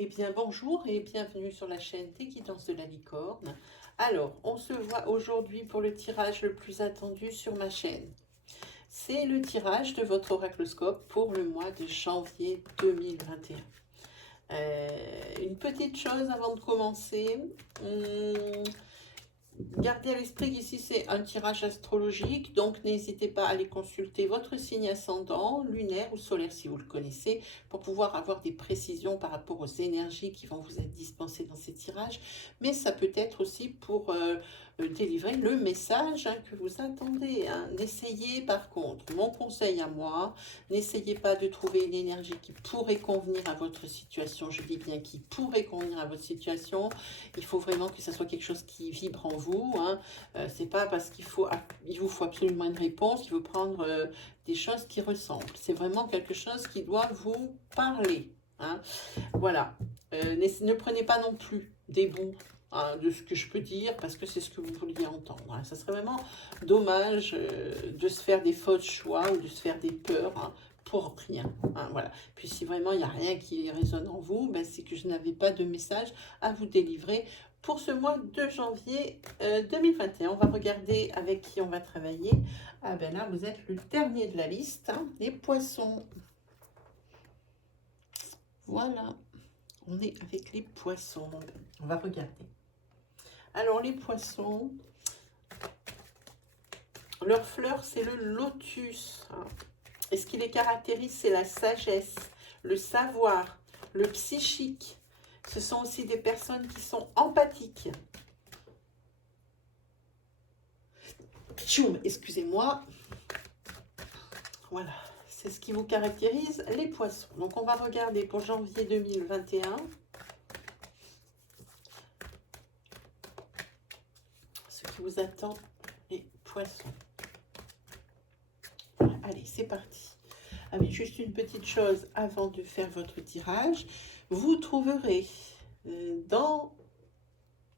Eh bien, bonjour et bienvenue sur la chaîne des Guidances de la Licorne. Alors, on se voit aujourd'hui pour le tirage le plus attendu sur ma chaîne. C'est le tirage de votre oracloscope pour le mois de janvier 2021. Une petite chose avant de commencer. Gardez à l'esprit qu'ici c'est un tirage astrologique, donc n'hésitez pas à aller consulter votre signe ascendant, lunaire ou solaire si vous le connaissez, pour pouvoir avoir des précisions par rapport aux énergies qui vont vous être dispensées dans ces tirages. Mais ça peut être aussi pour délivrer le message que vous attendez. N'essayez par contre, mon conseil à moi, n'essayez pas de trouver une énergie qui pourrait convenir à votre situation. Je dis bien qui pourrait convenir à votre situation. Il faut vraiment que ça soit quelque chose qui vibre en vous. C'est pas parce il vous faut absolument une réponse qu'il faut prendre des choses qui ressemblent. C'est vraiment quelque chose qui doit vous parler. Voilà. Ne prenez pas non plus des bouts de ce que je peux dire parce que c'est ce que vous vouliez entendre. Ça serait vraiment dommage de se faire des fausses choix ou de se faire des peurs pour rien. Voilà. Puis si vraiment il n'y a rien qui résonne en vous, c'est que je n'avais pas de message à vous délivrer pour ce mois de janvier 2021. On va regarder avec qui on va travailler. Ah ben là, vous êtes le dernier de la liste, les poissons. Voilà, on est avec les poissons. On va regarder. Alors les poissons, leur fleur c'est le lotus. Et ce qui les caractérise, c'est la sagesse, le savoir, le psychique. Ce sont aussi des personnes qui sont empathiques. Tchoum, excusez-moi. Voilà, c'est ce qui vous caractérise, les poissons. Donc on va regarder pour janvier 2021. Ce qui vous attend, les poissons. Allez, c'est parti. Ah oui, juste une petite chose avant de faire votre tirage. Vous trouverez dans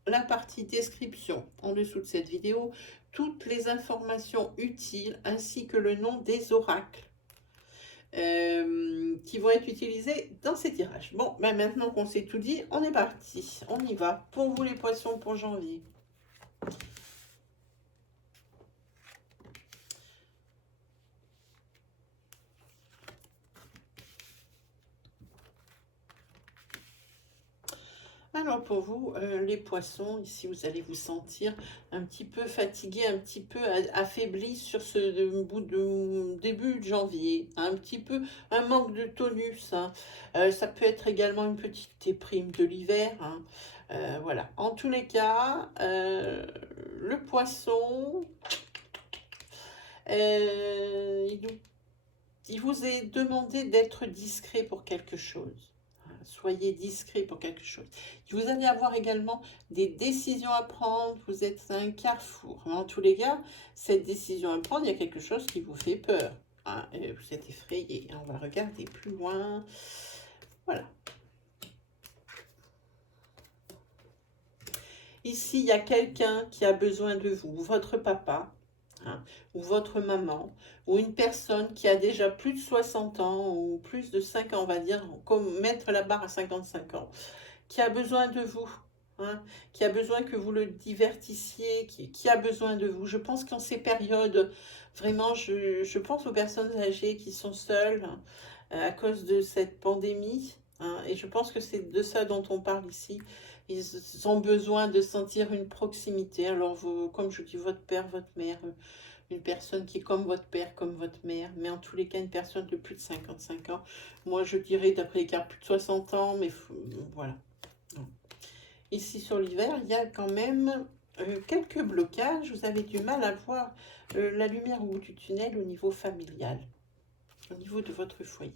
la partie description, en dessous de cette vidéo, toutes les informations utiles ainsi que le nom des oracles qui vont être utilisés dans ces tirages. Bon, maintenant qu'on s'est tout dit, on est parti. On y va. Pour vous les poissons pour janvier. Alors pour vous, les poissons, ici vous allez vous sentir un petit peu fatigué, un petit peu affaibli sur ce début de janvier, un petit peu un manque de tonus. Ça peut être également une petite déprime de l'hiver. Voilà. En tous les cas, le poisson, il vous est demandé d'être discret pour quelque chose. Soyez discret pour quelque chose. Vous allez avoir également des décisions à prendre. Vous êtes à un carrefour. Mais en tous les cas, cette décision à prendre, il y a quelque chose qui vous fait peur. Et vous êtes effrayé. On va regarder plus loin. Voilà. Ici, il y a quelqu'un qui a besoin de vous, votre papa, ou votre maman, ou une personne qui a déjà plus de 60 ans, ou plus de 5 ans, on va dire, comme mettre la barre à 55 ans, qui a besoin de vous, qui a besoin que vous le divertissiez, qui a besoin de vous. Je pense qu'en ces périodes, vraiment, je pense aux personnes âgées qui sont seules à cause de cette pandémie, et je pense que c'est de ça dont on parle ici. Ils ont besoin de sentir une proximité. Alors, vous, comme je dis, votre père, votre mère, une personne qui est comme votre père, comme votre mère, mais en tous les cas, une personne de plus de 55 ans. Moi, je dirais, d'après les cartes, plus de 60 ans, mais voilà. Ici, sur l'hiver, il y a quand même quelques blocages. Vous avez du mal à voir la lumière au bout du tunnel au niveau familial, au niveau de votre foyer.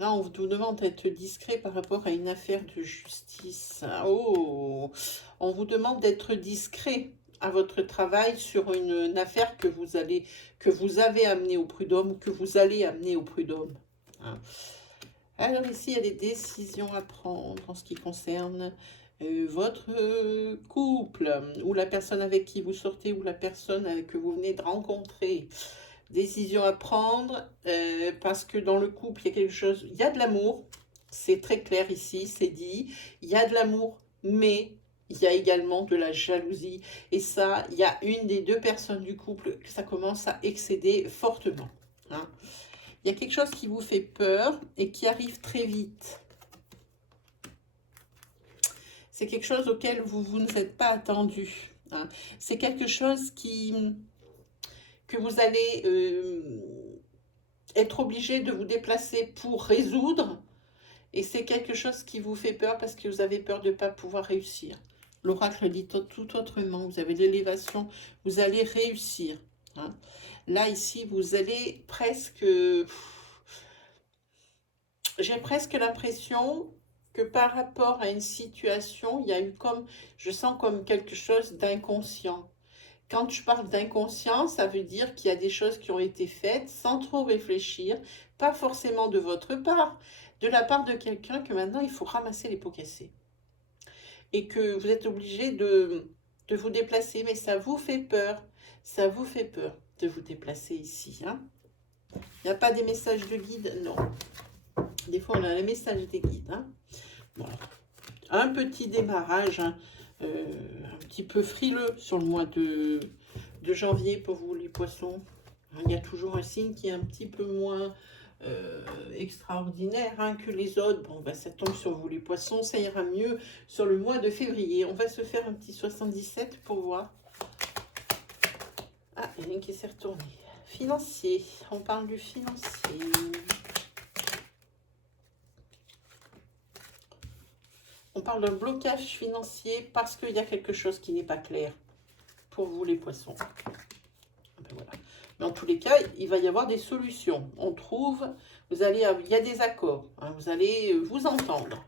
Là, on vous demande d'être discret par rapport à une affaire de justice. Oh, on vous demande d'être discret à votre travail sur une affaire que vous avez amenée au prud'homme ou que vous allez amener au prud'homme. Alors ici, il y a des décisions à prendre en ce qui concerne votre couple, ou la personne avec qui vous sortez, ou la personne que vous venez de rencontrer. Décision à prendre parce que dans le couple, il y a quelque chose, il y a de l'amour, C'est très clair ici, c'est dit. Il y a de l'amour, mais il y a également de la jalousie. Et ça, il y a une des deux personnes du couple que ça commence à excéder fortement. Hein. Il y a quelque chose qui vous fait peur et qui arrive très vite. C'est quelque chose auquel vous ne êtes pas attendu. Hein. C'est quelque chose que vous allez être obligé de vous déplacer pour résoudre. Et c'est quelque chose qui vous fait peur parce que vous avez peur de ne pas pouvoir réussir. L'oracle dit tout autrement. Vous avez l'élévation, vous allez réussir. Hein. Là, ici, vous allez presque... J'ai presque l'impression que par rapport à une situation, il y a eu comme... Je sens comme quelque chose d'inconscient. Quand je parle d'inconscient, ça veut dire qu'il y a des choses qui ont été faites sans trop réfléchir, pas forcément de votre part, de la part de quelqu'un que maintenant il faut ramasser les pots cassés. Et que vous êtes obligé de vous déplacer, mais ça vous fait peur. Ça vous fait peur de vous déplacer ici. Hein. Il n'y a pas des messages de guide, non. Des fois, on a les messages des guides. Hein. Bon. Un petit démarrage, hein, un petit peu frileux sur le mois de janvier pour vous, les poissons. Il y a toujours un signe qui est un petit peu moins extraordinaire hein, que les autres. Bon, ben, ça tombe sur vous, les poissons. Ça ira mieux sur le mois de février. On va se faire un petit 77 pour voir. Ah, il y en a une qui s'est retournée. Financier. On parle du financier. On parle d'un blocage financier parce qu'il y a quelque chose qui n'est pas clair pour vous, les poissons. Ben voilà. Mais en tous les cas, il va y avoir des solutions. On trouve, il y a des accords. Hein, vous allez vous entendre.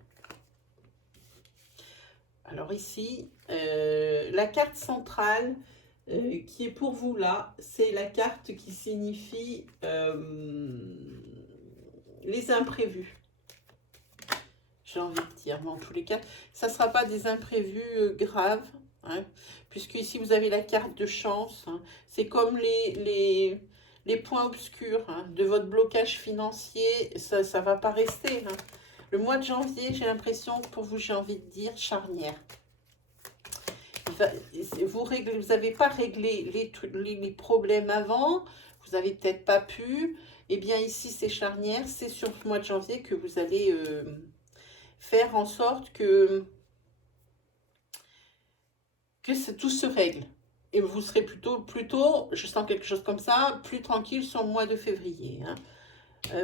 Alors ici, la carte centrale qui est pour vous là, c'est la carte qui signifie les imprévus. J'ai envie de dire, mais en tous les cas, ça ne sera pas des imprévus graves, hein, puisque ici vous avez la carte de chance. Hein, c'est comme les points obscurs hein, de votre blocage financier, ça ne va pas rester. Hein. Le mois de janvier, j'ai l'impression, pour vous, j'ai envie de dire charnière. Vous n'avez pas réglé les problèmes avant, vous n'avez peut-être pas pu. Eh bien ici, c'est charnière, c'est sur le mois de janvier que vous allez... faire en sorte que tout se règle. Et vous serez plutôt, je sens quelque chose comme ça, plus tranquille sur le mois de février. Hein.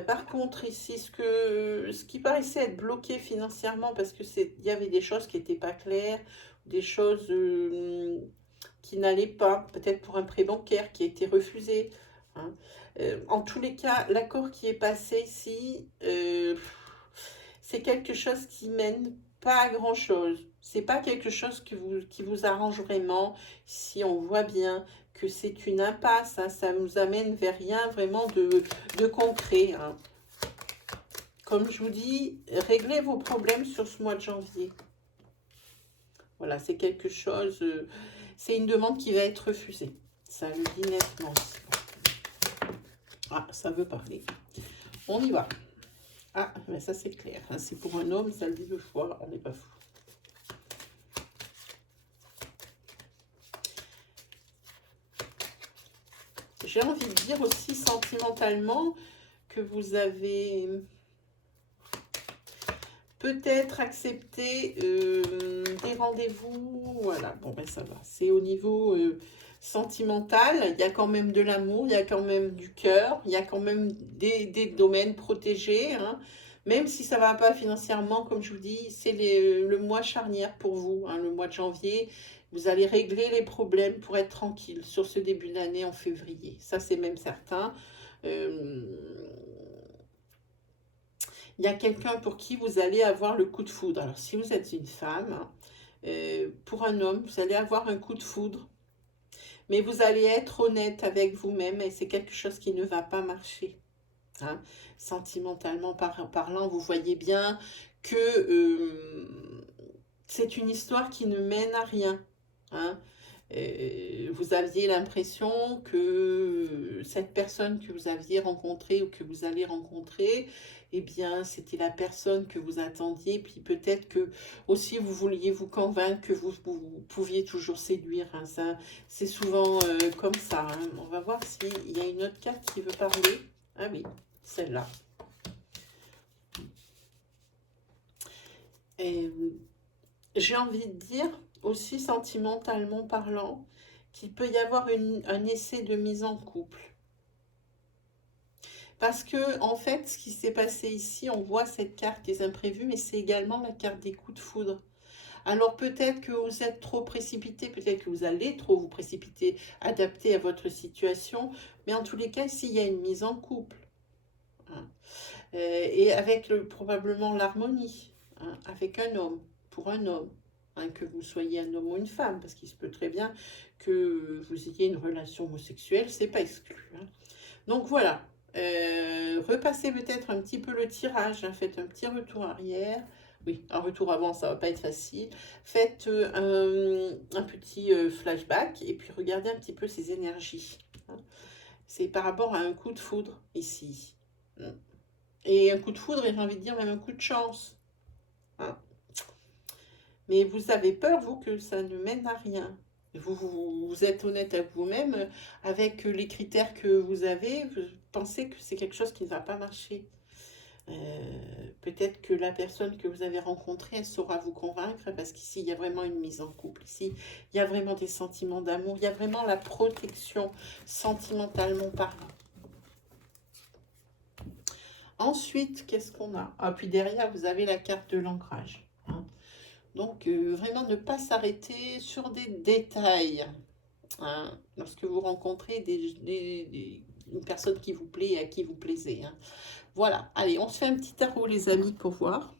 Par contre, ici, ce qui paraissait être bloqué financièrement, parce que il y avait des choses qui n'étaient pas claires, des choses qui n'allaient pas, peut-être pour un prêt bancaire qui a été refusé. Hein. En tous les cas, l'accord qui est passé ici... c'est quelque chose qui mène pas à grand chose. C'est pas quelque chose qui vous arrange vraiment. Si on voit bien que c'est une impasse, hein, ça nous amène vers rien vraiment de concret. Hein. Comme je vous dis, réglez vos problèmes sur ce mois de janvier. Voilà, c'est quelque chose, c'est une demande qui va être refusée. Ça le dit nettement. Ah, ça veut parler. On y va. Ah, mais ça c'est clair. Hein. C'est pour un homme, ça le dit 2 fois, on n'est pas fou. J'ai envie de dire aussi sentimentalement que vous avez peut-être accepté des rendez-vous. Voilà, bon ben ça va. C'est au niveau sentimental, il y a quand même de l'amour, il y a quand même du cœur, il y a quand même des domaines protégés. Hein. Même si ça ne va pas financièrement, comme je vous dis, c'est le mois charnière pour vous, hein, le mois de janvier. Vous allez régler les problèmes pour être tranquille sur ce début d'année en février. Ça, c'est même certain. Il y a quelqu'un pour qui vous allez avoir le coup de foudre. Alors, si vous êtes une femme, pour un homme, vous allez avoir un coup de foudre. Mais vous allez être honnête avec vous-même et c'est quelque chose qui ne va pas marcher. Hein. Sentimentalement parlant, vous voyez bien que c'est une histoire qui ne mène à rien. Hein. Vous aviez l'impression que cette personne que vous aviez rencontrée ou que vous allez rencontrer, eh bien, c'était la personne que vous attendiez. Puis peut-être que aussi vous vouliez vous convaincre que vous pouviez toujours séduire. Hein. Ça, c'est souvent comme ça. Hein. On va voir s'il y a une autre carte qui veut parler. Ah oui, celle-là. J'ai envie de dire, aussi sentimentalement parlant, qu'il peut y avoir un essai de mise en couple. Parce que, en fait, ce qui s'est passé ici, on voit cette carte des imprévus, mais c'est également la carte des coups de foudre. Alors peut-être que vous êtes trop précipité, peut-être que vous allez trop vous précipiter, adapté à votre situation, mais en tous les cas, s'il y a une mise en couple, hein, et avec probablement l'harmonie, hein, avec un homme, pour un homme, hein, que vous soyez un homme ou une femme, parce qu'il se peut très bien que vous ayez une relation homosexuelle, c'est pas exclu. Hein. Donc voilà, repassez peut-être un petit peu le tirage, hein, faites un petit retour arrière. Oui, un retour avant, ça va pas être facile. Faites un petit flashback et puis regardez un petit peu ces énergies. Hein. C'est par rapport à un coup de foudre ici. Et un coup de foudre, et j'ai envie de dire même un coup de chance. Hein. Mais vous avez peur, vous, que ça ne mène à rien. Vous êtes honnête avec vous-même, avec les critères que vous avez, vous pensez que c'est quelque chose qui ne va pas marcher. Peut-être que la personne que vous avez rencontrée, elle saura vous convaincre, parce qu'ici, il y a vraiment une mise en couple. Ici, il y a vraiment des sentiments d'amour, il y a vraiment la protection sentimentalement parlant. Ensuite, qu'est-ce qu'on a? Ah, puis derrière, vous avez la carte de l'ancrage. Hein. Donc, vraiment ne pas s'arrêter sur des détails. Hein, lorsque vous rencontrez une personne qui vous plaît et à qui vous plaisez. Hein. Voilà, allez, on se fait un petit tarot, les amis, pour voir.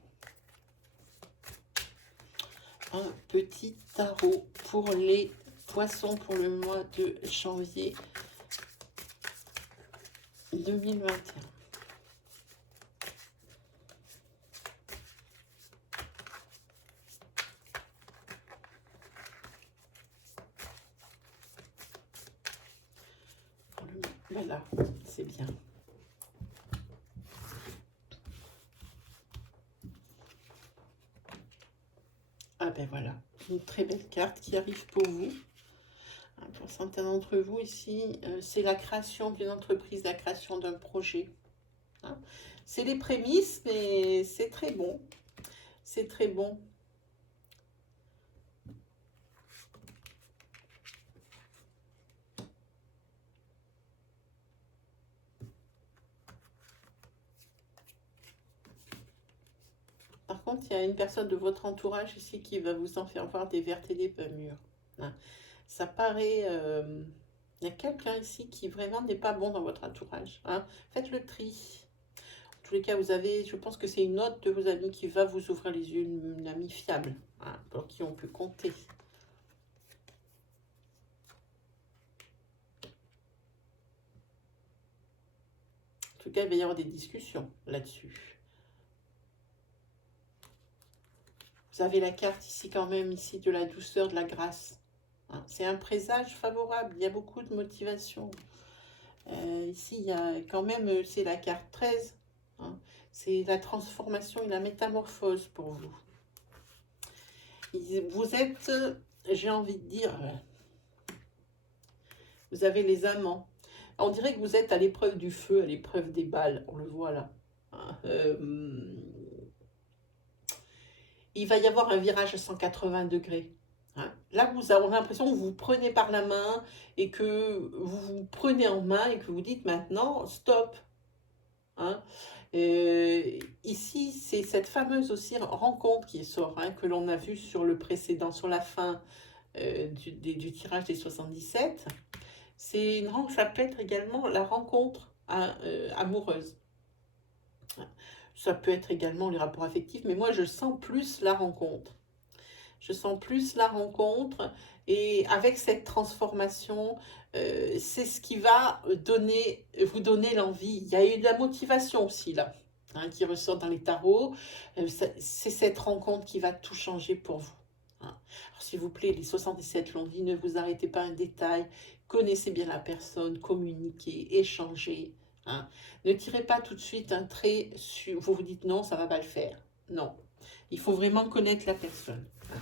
Un petit tarot pour les poissons pour le mois de janvier 2021. Voilà, c'est bien. Ah ben voilà, une très belle carte qui arrive pour vous. Pour certains d'entre vous ici, c'est la création d'une entreprise, la création d'un projet. Hein. C'est les prémices, mais c'est très bon. C'est très bon. Par contre, il y a une personne de votre entourage ici qui va vous en faire voir des vertes et des pas mûres. Hein. Ça paraît... il y a quelqu'un ici qui vraiment n'est pas bon dans votre entourage. Hein. Faites le tri. En tous les cas, vous avez, je pense que c'est une autre de vos amis qui va vous ouvrir les yeux, une amie fiable, hein, pour qui on peut compter. En tout cas, il va y avoir des discussions là-dessus. Vous avez la carte ici quand même, ici de la douceur, de la grâce. Hein, c'est un présage favorable, il y a beaucoup de motivation. Ici, il y a quand même, c'est la carte 13. Hein, c'est la transformation et la métamorphose pour vous. Vous êtes, j'ai envie de dire, vous avez les amants. On dirait que vous êtes à l'épreuve du feu, à l'épreuve des balles, on le voit là. Hein, il va y avoir un virage à 180 degrés. Hein. Là, vous avez l'impression que vous vous prenez par la main et que vous vous prenez en main et que vous dites maintenant, stop. Hein. Ici, c'est cette fameuse aussi rencontre qui sort, hein, que l'on a vu sur le précédent, sur la fin du tirage des 77. C'est une rencontre, ça peut être également la rencontre amoureuse. Ça peut être également les rapports affectifs, mais moi je sens plus la rencontre. Je sens plus la rencontre et avec cette transformation, c'est ce qui va vous donner l'envie. Il y a eu de la motivation aussi là, hein, qui ressort dans les tarots. C'est cette rencontre qui va tout changer pour vous. Hein. Alors, s'il vous plaît, les 77 l'ont dit, ne vous arrêtez pas à un détail, connaissez bien la personne, communiquez, échangez. Hein. Ne tirez pas tout de suite un trait sur... Vous vous dites non, ça ne va pas le faire. Non, il faut vraiment connaître la personne. Hein.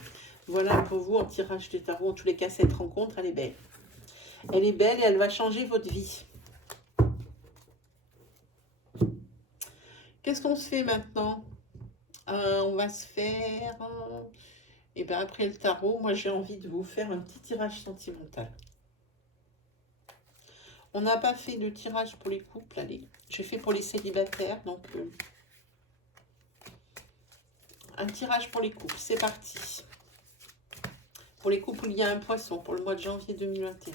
Voilà pour vous en tirage de tarot. En tous les cas, cette rencontre, elle est belle. Elle est belle et elle va changer votre vie. Qu'est-ce qu'on se fait maintenant? On va se faire... et bien après le tarot, moi j'ai envie de vous faire un petit tirage sentimental. On n'a pas fait de tirage pour les couples, allez. J'ai fait pour les célibataires, donc... un tirage pour les couples, c'est parti. Pour les couples où il y a un poisson, pour le mois de janvier 2021.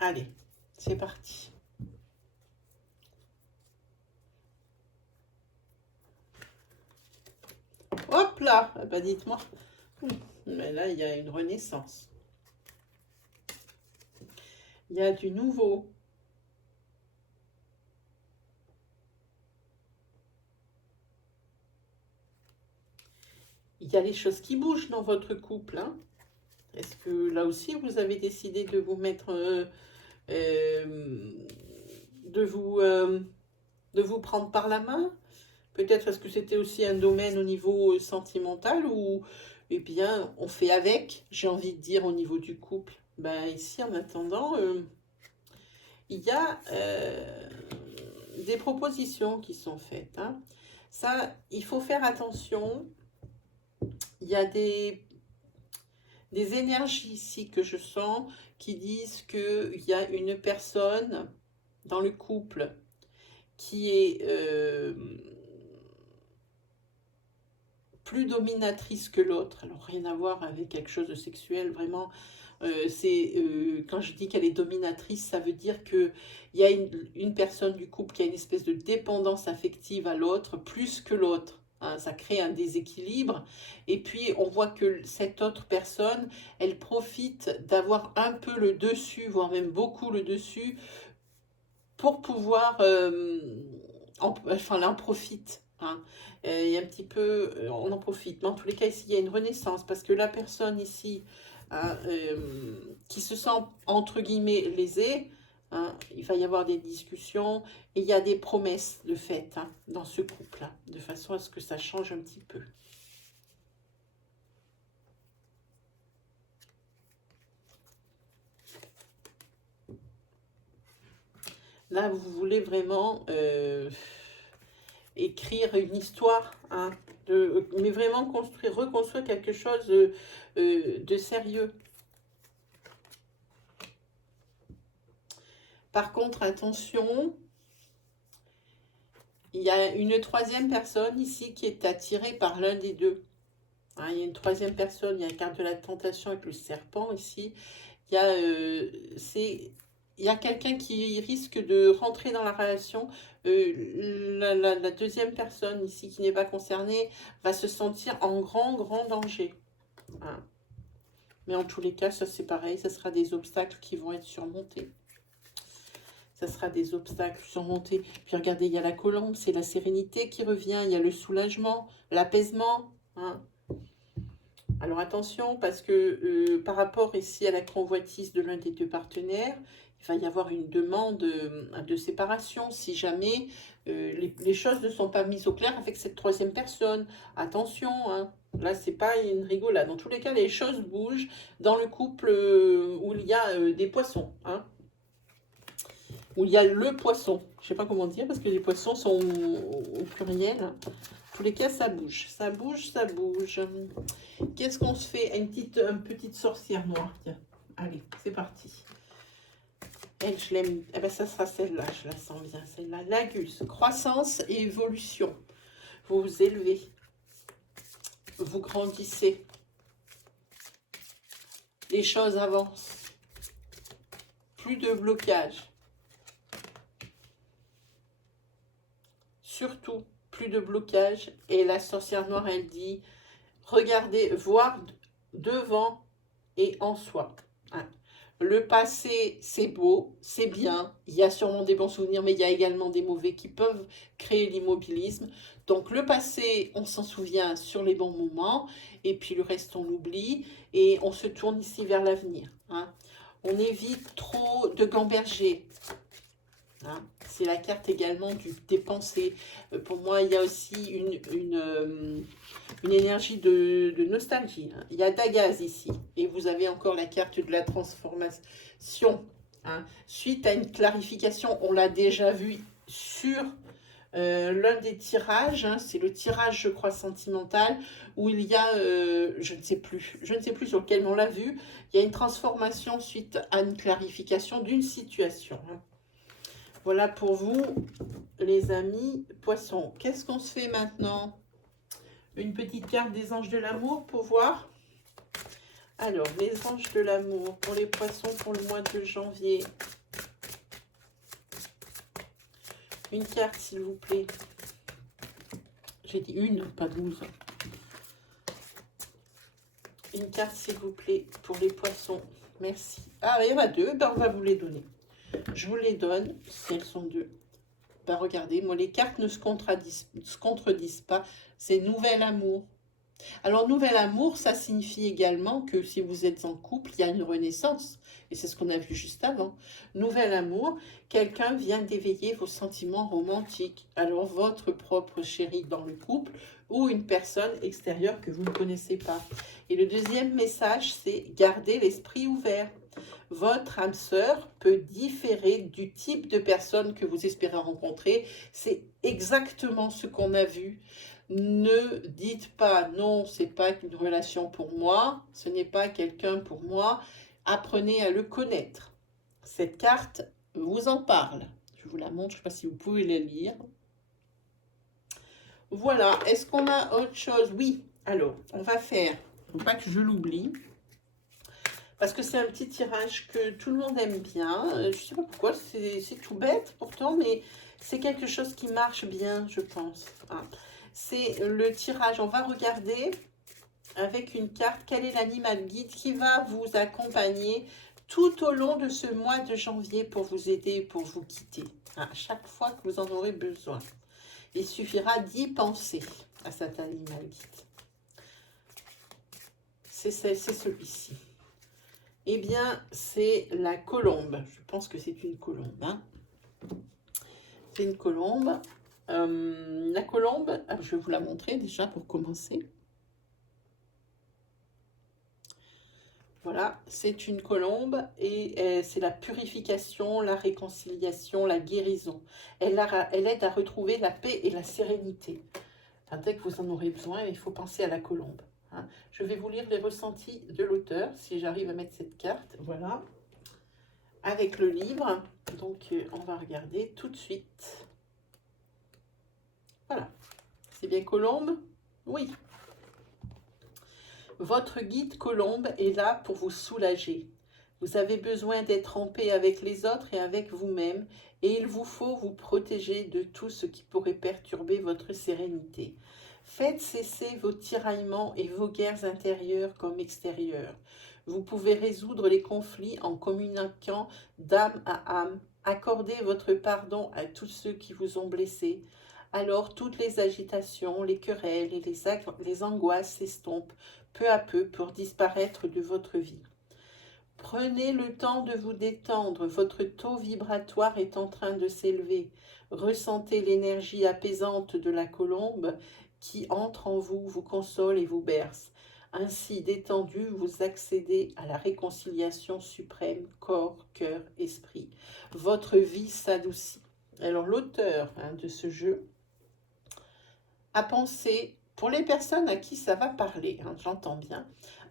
Allez, c'est parti. Hop là, bah dites-moi. Mais là, il y a une renaissance. Il y a du nouveau. Il y a les choses qui bougent dans votre couple. Hein. Est-ce que là aussi, vous avez décidé de vous mettre... de vous prendre par la main? Peut-être est-ce que c'était aussi un domaine au niveau sentimental ou eh bien on fait avec, j'ai envie de dire au niveau du couple. Ben ici en attendant, il y a des propositions qui sont faites. Hein. Ça, il faut faire attention. Il y a des énergies ici que je sens qui disent qu'il y a une personne dans le couple qui est plus dominatrice que l'autre. Alors rien à voir avec quelque chose de sexuel, vraiment. Quand je dis qu'elle est dominatrice, ça veut dire qu'il y a une personne du couple qui a une espèce de dépendance affective à l'autre, plus que l'autre. Hein, ça crée un déséquilibre. Et puis, on voit que cette autre personne, elle profite d'avoir un peu le dessus, voire même beaucoup le dessus, pour pouvoir... enfin, elle en profite. Hein. Il y a un petit peu... on en profite. Mais en tous les cas, ici, il y a une renaissance. Parce que la personne ici... Hein, qui se sent entre guillemets lésée, hein, il va y avoir des discussions et il y a des promesses de fait hein, dans ce couple, hein, de façon à ce que ça change un petit peu. Là, vous voulez vraiment écrire une histoire, hein, mais vraiment construire, reconstruire quelque chose de sérieux. Par contre, attention, il y a une troisième personne ici qui est attirée par l'un des deux. Hein, il y a une troisième personne, il y a la carte de la tentation avec le serpent ici. Il y a quelqu'un qui risque de rentrer dans la relation. La deuxième personne ici qui n'est pas concernée va se sentir en grand danger. Hein. Mais en tous les cas, ça c'est pareil, ça sera des obstacles qui vont être surmontés. Ça sera des obstacles surmontés. Puis regardez, il y a la colombe, c'est la sérénité qui revient, il y a le soulagement, l'apaisement. Hein. Alors attention, parce que par rapport ici à la convoitise de l'un des deux partenaires, il va y avoir une demande de séparation si jamais les choses ne sont pas mises au clair avec cette troisième personne. Attention, hein, là c'est pas une rigolade. Dans tous les cas, les choses bougent dans le couple où il y a des poissons. Hein. Où il y a le poisson. Je ne sais pas comment dire parce que les poissons sont au pluriel. En tous les cas, ça bouge. Ça bouge, ça bouge. Qu'est-ce qu'on se fait? Une petite sorcière noire. Tiens. Allez, c'est parti. Elle, je l'aime. Eh ben, ça sera celle-là. Je la sens bien. Celle-là. L'Agus. Croissance et évolution. Vous vous élevez. Vous grandissez. Les choses avancent. Plus de blocage. surtout plus de blocage. Et la sorcière noire, elle dit, regardez, voir devant et en soi. Hein. Le passé, c'est beau, c'est bien, il y a sûrement des bons souvenirs, mais il y a également des mauvais qui peuvent créer l'immobilisme. Donc le passé, on s'en souvient sur les bons moments, et puis le reste, on l'oublie, et on se tourne ici vers l'avenir. Hein. On évite trop de gamberger. Hein. C'est la carte également des pensées. Pour moi, il y a aussi une énergie de nostalgie. Hein. Il y a Dagaz ici. Et vous avez encore la carte de la transformation. Hein. Suite à une clarification, on l'a déjà vu sur l'un des tirages. Hein. C'est le tirage, je crois, sentimental, où il y a, je ne sais plus sur lequel on l'a vu, il y a une transformation suite à une clarification d'une situation. Hein. Voilà pour vous, les amis poissons. Qu'est-ce qu'on se fait maintenant? Une petite carte des anges de l'amour pour voir. Alors, les anges de l'amour pour les poissons pour le mois de janvier. Une carte, s'il vous plaît. J'ai dit une, pas 12. Une carte, s'il vous plaît, pour les poissons. Merci. Ah, il y en a deux, ben on va vous les donner. Je vous les donne, si elles sont deux. Ben regardez, moi, les cartes ne se contredisent pas. C'est nouvel amour. Alors, nouvel amour, ça signifie également que si vous êtes en couple, il y a une renaissance. Et c'est ce qu'on a vu juste avant. Nouvel amour, quelqu'un vient d'éveiller vos sentiments romantiques. Alors, votre propre chéri dans le couple ou une personne extérieure que vous ne connaissez pas. Et le deuxième message, c'est garder l'esprit ouvert. Votre âme sœur peut différer du type de personne que vous espérez rencontrer. C'est exactement ce qu'on a vu. Ne dites pas non, c'est pas une relation pour moi, ce n'est pas quelqu'un pour moi. Apprenez à le connaître. Cette carte vous en parle. Je vous la montre, je ne sais pas si vous pouvez la lire. Voilà, est-ce qu'on a autre chose? Oui, alors, on va faire, il ne faut pas que je l'oublie, parce que c'est un petit tirage que tout le monde aime bien. Je ne sais pas pourquoi, c'est tout bête pourtant, mais c'est quelque chose qui marche bien, je pense. Hein. C'est le tirage. On va regarder avec une carte quel est l'animal guide qui va vous accompagner tout au long de ce mois de janvier pour vous aider et pour vous quitter. À chaque fois que vous en aurez besoin. Il suffira d'y penser à cet animal guide. C'est celui-ci. Eh bien, c'est la colombe. Je pense que c'est une colombe. Hein. C'est une colombe. La colombe, je vais vous la montrer déjà pour commencer. Voilà, c'est une colombe et c'est la purification, la réconciliation, la guérison. Elle aide à retrouver la paix et la sérénité. Enfin, dès que vous en aurez besoin, il faut penser à la colombe. Hein. Je vais vous lire les ressentis de l'auteur, si j'arrive à mettre cette carte. Voilà, avec le livre. Donc, on va regarder tout de suite. Voilà, c'est bien colombe? Oui. Votre guide colombe est là pour vous soulager. Vous avez besoin d'être en paix avec les autres et avec vous-même, et il vous faut vous protéger de tout ce qui pourrait perturber votre sérénité. Faites cesser vos tiraillements et vos guerres intérieures comme extérieures. Vous pouvez résoudre les conflits en communiquant d'âme à âme. Accordez votre pardon à tous ceux qui vous ont blessé. Alors toutes les agitations, les querelles et les angoisses s'estompent peu à peu pour disparaître de votre vie. Prenez le temps de vous détendre, votre taux vibratoire est en train de s'élever. Ressentez l'énergie apaisante de la colombe qui entre en vous, vous console et vous berce. Ainsi détendu, vous accédez à la réconciliation suprême, corps, cœur, esprit. Votre vie s'adoucit. Alors l'auteur de ce jeu a pensé, pour les personnes à qui ça va parler, j'entends bien,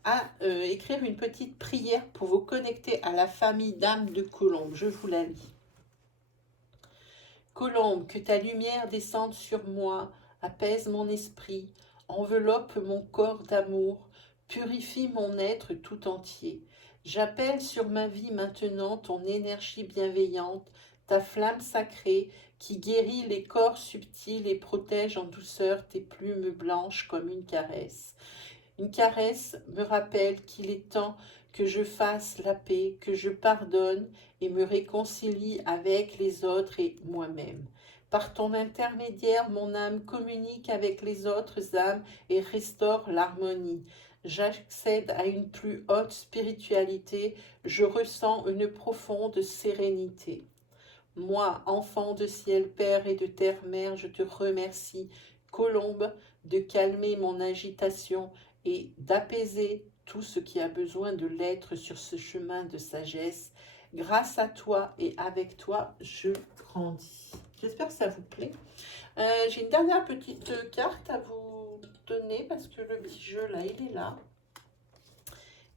à écrire une petite prière pour vous connecter à la famille d'âmes de Colombe. Je vous la lis. Colombe, que ta lumière descende sur moi, apaise mon esprit, enveloppe mon corps d'amour, purifie mon être tout entier. J'appelle sur ma vie maintenant ton énergie bienveillante, ta flamme sacrée qui guérit les corps subtils et protège en douceur tes plumes blanches comme une caresse. Une caresse me rappelle qu'il est temps que je fasse la paix, que je pardonne et me réconcilie avec les autres et moi-même. Par ton intermédiaire, mon âme communique avec les autres âmes et restaure l'harmonie. J'accède à une plus haute spiritualité, je ressens une profonde sérénité. Moi, enfant de ciel Père et de terre Mère, je te remercie, Colombe, de calmer mon agitation et d'apaiser tout ce qui a besoin de l'être sur ce chemin de sagesse. Grâce à toi et avec toi, je grandis. J'espère que ça vous plaît. J'ai une dernière petite carte à vous donner parce que le petit jeu, là, il est là.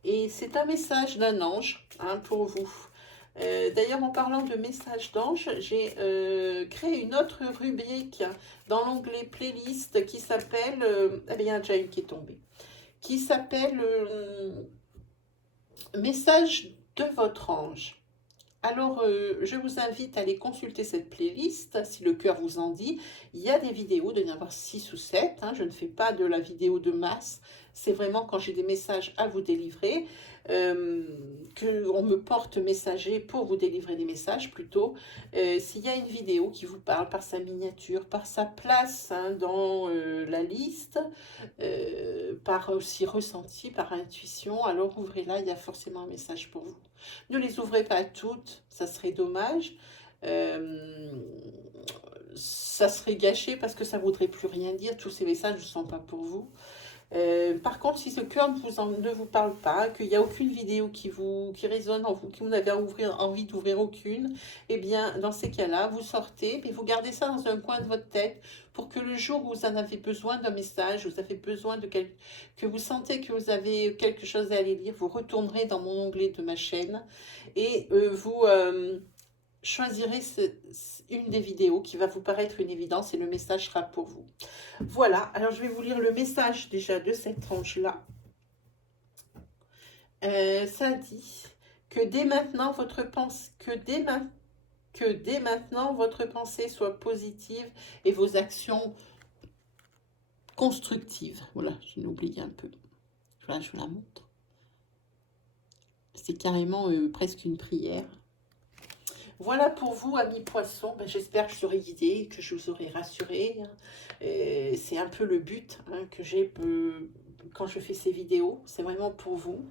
Et c'est un message d'un ange pour vous. D'ailleurs, en parlant de messages d'ange, j'ai créé une autre rubrique dans l'onglet playlist qui s'appelle, eh bien, il y en a déjà une qui est tombée, qui s'appelle Message de votre ange. Alors, je vous invite à aller consulter cette playlist, si le cœur vous en dit. Il y a des vidéos, il doit y en avoir 6 ou 7. Je ne fais pas de la vidéo de masse. C'est vraiment quand j'ai des messages à vous délivrer, qu'on me porte messager pour vous délivrer des messages plutôt. S'il y a une vidéo qui vous parle par sa miniature, par sa place dans la liste, par aussi ressenti, par intuition, alors ouvrez-la, il y a forcément un message pour vous. Ne les ouvrez pas toutes, ça serait dommage. Ça serait gâché parce que ça ne voudrait plus rien dire. Tous ces messages ne sont pas pour vous. Par contre, si ce cœur ne vous parle pas, qu'il n'y a aucune vidéo qui résonne en vous, que vous n'avez envie d'ouvrir aucune, eh bien, dans ces cas-là, vous sortez, mais vous gardez ça dans un coin de votre tête pour que le jour où vous en avez besoin d'un message, vous avez besoin que vous sentez que vous avez quelque chose à aller lire, vous retournerez dans mon onglet de ma chaîne et vous choisirez une des vidéos qui va vous paraître une évidence et le message sera pour vous. Voilà, alors je vais vous lire le message déjà de cet ange-là. Ça dit que dès maintenant, votre pensée soit positive et vos actions constructives. Voilà, je l'oublie un peu. Voilà, je vous la montre. C'est carrément presque une prière. Voilà pour vous, amis poissons. J'espère que je vous aurai guidé, que je vous aurai rassuré. C'est un peu le but que j'ai quand je fais ces vidéos. C'est vraiment pour vous.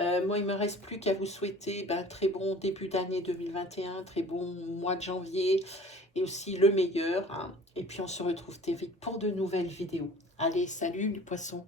Moi, il ne me reste plus qu'à vous souhaiter très bon début d'année 2021, très bon mois de janvier et aussi le meilleur. Et puis, on se retrouve très vite pour de nouvelles vidéos. Allez, salut les poissons!